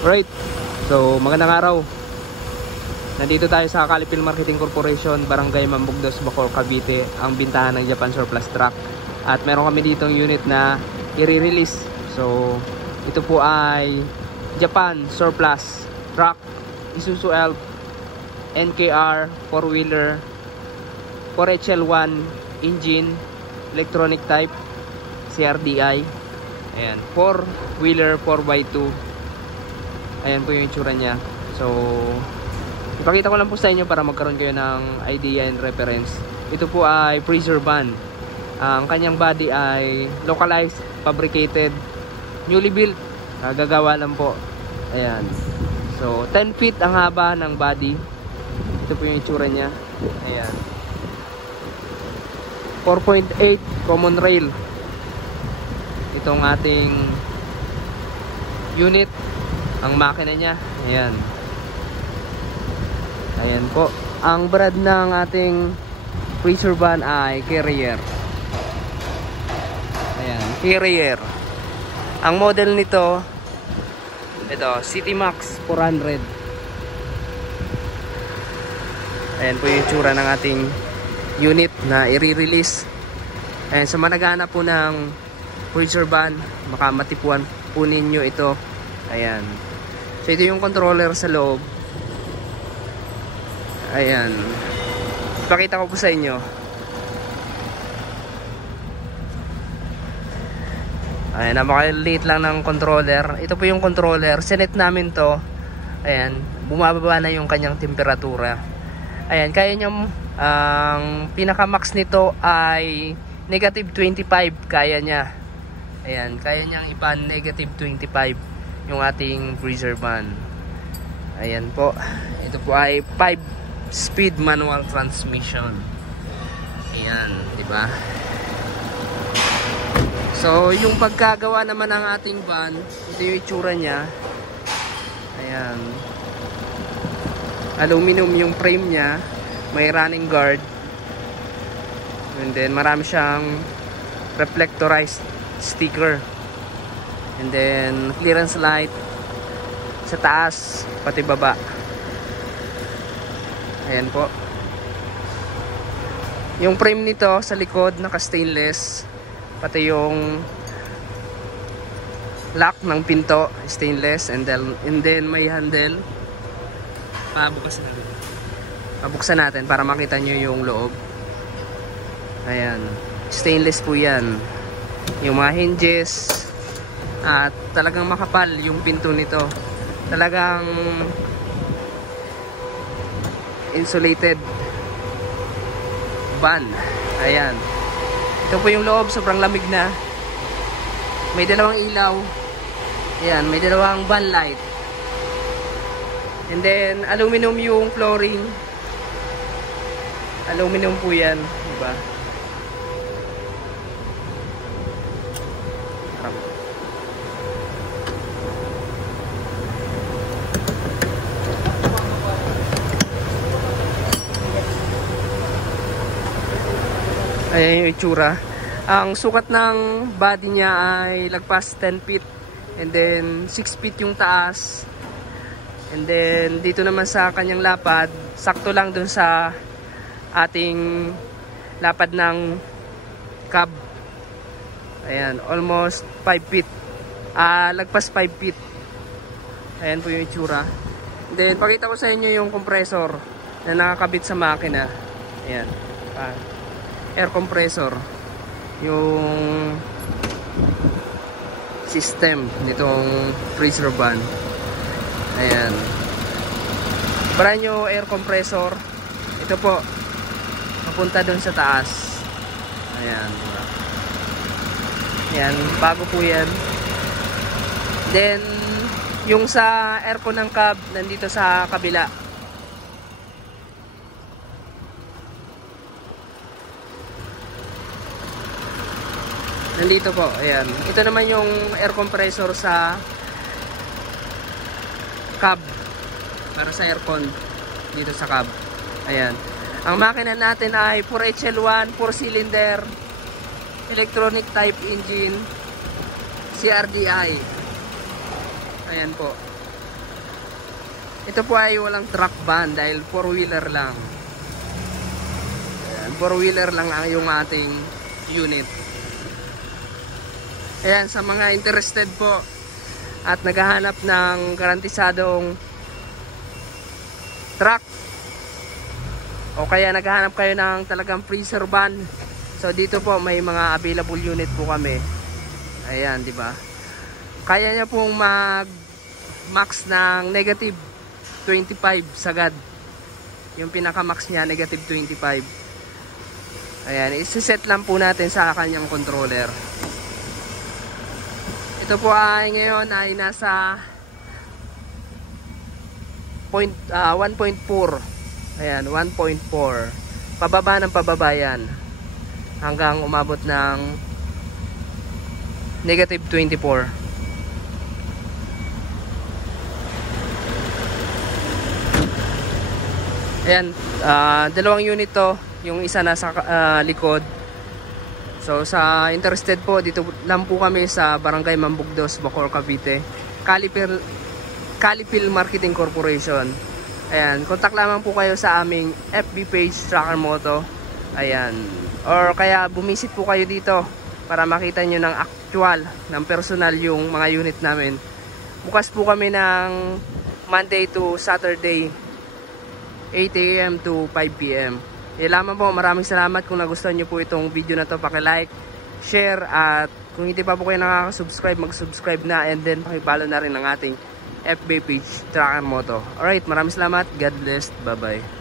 Right. So, magandang araw. Nandito tayo sa Calipil Marketing Corporation, Barangay Mambugdos, Bacoor, Cavite, ang bintahan ng Japan Surplus Truck. At meron kami dito ng unit na i-release. So, ito po ay Japan Surplus Truck, Isuzu Elf, NKR, 4-wheeler, 4HL1 engine, electronic type, CRDI. Ayan, 4-wheeler, 4x2. Ayan po yung itsura niya. So, ipakita ko lang po sa inyo para magkaroon kayo ng idea and reference. Ito po ay freezer van. Ang kanyang body ay localized, fabricated, newly built. Gagawa lang po. Ayan. So, 10 feet ang haba ng body. Ito po yung itsura niya. Ayan. 4.8 common rail. Itong ating unit. Ang makina niya, ayan. Ayan po. Ang brand ng ating freezer van ay Carrier. Ayan, Carrier. Ang model nito, ito, City Max 400. Ayan po yung itsura ng ating unit na i-release. Ayan, sa managhanap po ng freezer van, makamatipuan po ninyo ito. Ayan. So, ito yung controller sa loob. Ayan. Ipakita ko po sa inyo. Ayan, napakaliit lang ng controller. Ito po yung controller. Sinet namin to. Ayan. Bumababa na yung kanyang temperatura. Ayan, kaya nyo, ang pinaka-max nito ay negative 25. Kaya niya. Ayan, kaya niyang ipan negative 25. Yung ating freezer van. Ayan po. Ito po ay 5-speed manual transmission. Ayan, di ba? So, yung pagkagawa naman ng ating van, ito yung itsura niya. Ayan. Aluminum yung frame niya. May running guard. And then, marami siyang reflectorized sticker. And then, clearance light sa taas, pati baba. Ayan po. Yung frame nito sa likod, naka-stainless. Pati yung lock ng pinto, stainless. And then may handle. Pabuksan natin para makita nyo yung loob. Ayan. Stainless po yan. Yung mga hinges. At talagang makapal yung pinto nito. Talagang insulated van. Ayan. Ito po yung loob, sobrang lamig na. May dalawang ilaw. Ayan, may dalawang van light. And then aluminum yung flooring. Aluminum po yan, diba? Ayan yung itsura. Ang sukat ng body niya ay lagpas 10 feet. And then 6 feet yung taas. And then dito naman sa kanyang lapad, sakto lang dun sa ating lapad ng cab. Ayan, almost 5 feet. Lagpas 5 feet. Ayan po yung itsura. And then pakita ko sa inyo yung compressor na nakakabit sa makina. Ayan. Air compressor, yung system nitong freezer van. Ayan, brand new air compressor. Ito po papunta dun sa taas. Ayan, ayan, bago po yan. Then yung sa aircon ng cab nandito sa kabila. Nandito po, ayan. Ito naman yung air compressor sa cab. Para sa aircon dito sa cab. Ayan. Ang makina natin ay 4HL1, 4-cylinder, electronic type engine, CRDI. Ayan po. Ito po ay walang truck ban dahil 4-wheeler lang. Ayan, 4-wheeler lang ang yung ating unit. Ayan, sa mga interested po at naghahanap ng garantisadong truck o kaya naghahanap kayo ng talagang freezer van, so dito po may mga available unit po kami. Ayan, di ba? Kaya niya pong mag-max ng negative 25 sagad. Yung pinaka-max niya, negative 25. Ayan, isi-set lang po natin sa kanyang controller. Ito po ay ngayon ay nasa 1.4. Ayan, 1.4. Pababa ng pababa yan. Hanggang umabot ng negative 24. Ayan, dalawang unit to. Yung isa nasa likod. So sa interested po, dito lang po kami sa Barangay Mambugdos, Bacoor, Cavite. Calipil Marketing Corporation. Ayan, contact lamang po kayo sa aming FB page, Tracker Moto. Ayan, or kaya bumisit po kayo dito para makita nyo ng actual, ng personal yung mga unit namin. Bukas po kami ng Monday to Saturday, 8 AM to 5 PM. Yan lamang po, maraming salamat. Kung nagustuhan nyo po itong video na to, paki-like, share, at kung hindi pa po kayo nakaka-subscribe, mag-subscribe na, and then pakipollow na rin ang ating FB page, Tracker Moto. Alright, maraming salamat. God bless. Bye-bye.